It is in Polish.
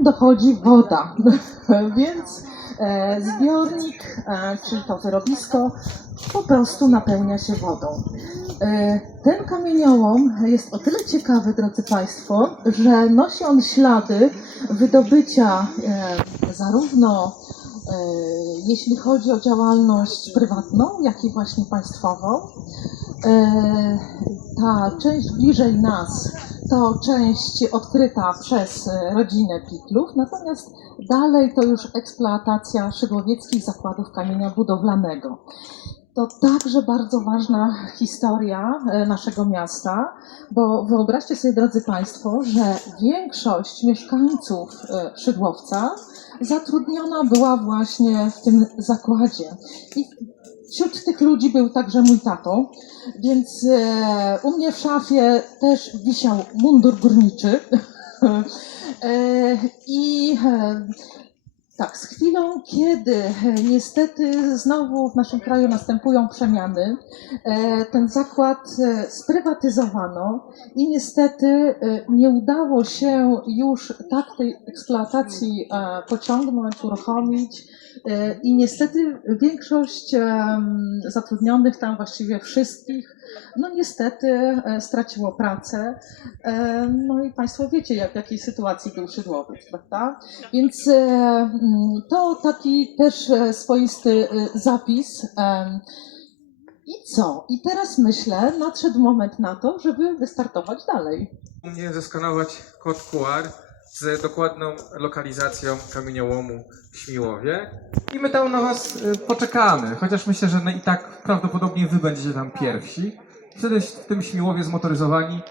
dochodzi woda, więc e, zbiornik, e, czyli to wyrobisko, po prostu napełnia się wodą. E, ten kamieniołom jest o tyle ciekawy, drodzy Państwo, że nosi on ślady wydobycia zarówno jeśli chodzi o działalność prywatną, jak i właśnie państwową. E, ta część bliżej nas to część odkryta przez rodzinę Piklów, natomiast dalej to już eksploatacja szydłowieckich zakładów kamienia budowlanego. To także bardzo ważna historia e, naszego miasta, bo wyobraźcie sobie, drodzy Państwo, że większość mieszkańców e, Szydłowca zatrudniona była właśnie w tym zakładzie. I tych ludzi był także mój tato, więc e, u mnie w szafie też wisiał mundur górniczy. e, I e, tak, z chwilą, kiedy niestety znowu w naszym kraju następują przemiany, ten zakład sprywatyzowano i niestety nie udało się już tak tej eksploatacji pociągnąć, uruchomić. E, I niestety większość zatrudnionych tam, właściwie wszystkich, no niestety e, straciło pracę. E, No i Państwo wiecie, jak, w jakiej sytuacji był Szydłowiec, prawda? Więc mm, to taki też swoisty zapis. I co? I teraz myślę, nadszedł moment na to, żeby wystartować dalej. U mnie zeskanować kod QR z dokładną lokalizacją kamieniołomu w Śmiłowie. I my tam na Was y, poczekamy, chociaż myślę, że i tak prawdopodobnie Wy będziecie tam pierwsi. Wtedy w tym Śmiłowie zmotoryzowani